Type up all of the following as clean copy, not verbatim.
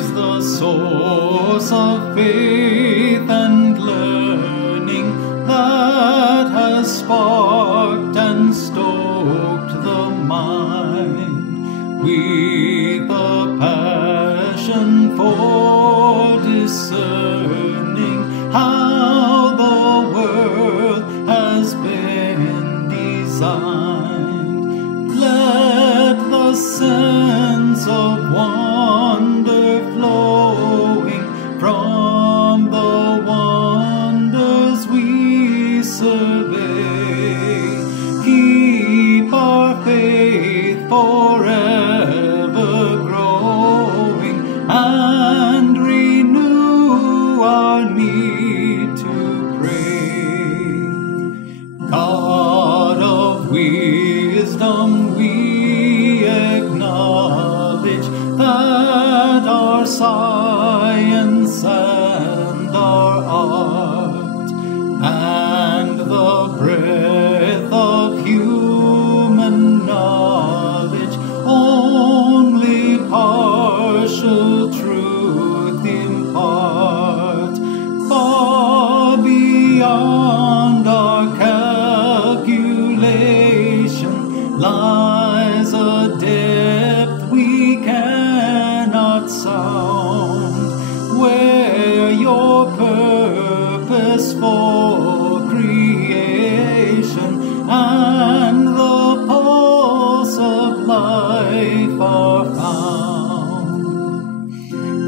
is the source of faith and learning that has sparked and stoked the mind with a passion for discerning how the world has been designed. Let the sense of wonder flowing from the wonders we survey keep our faith forever growing and renew our need to pray. God of wisdom, we acknowledge that our science and our art and the breadth of human knowledge only partial truth impart. Far beyond our calculation lies a depth we cannot sound, where your purpose for creation and the pulse of life are found.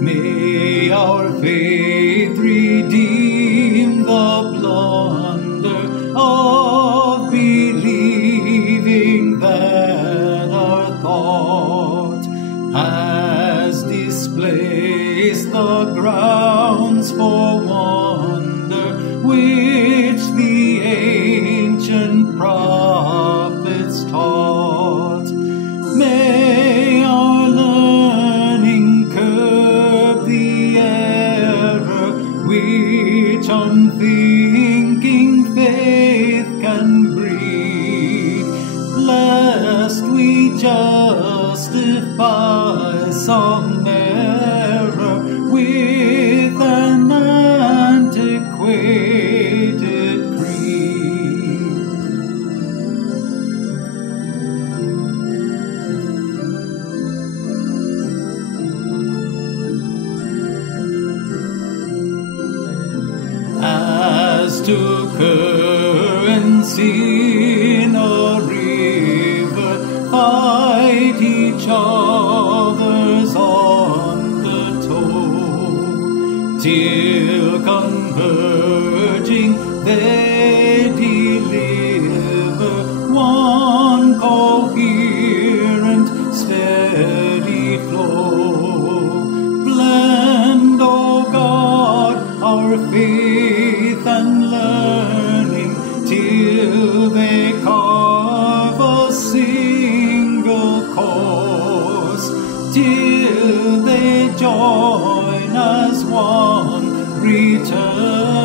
May our faith redeem the blunder of believing that our thought has displaced the grounds for wonder which the ancient prophets taught. May our learning curb the error which unthinking faith can breed, lest we justify some error with an antiquated creed. As to currents in a river fight each other's undertow, till converging they deliver one coherent steady flow. Blend, O God, our faith and learning till they carve a single course, till they join as one return.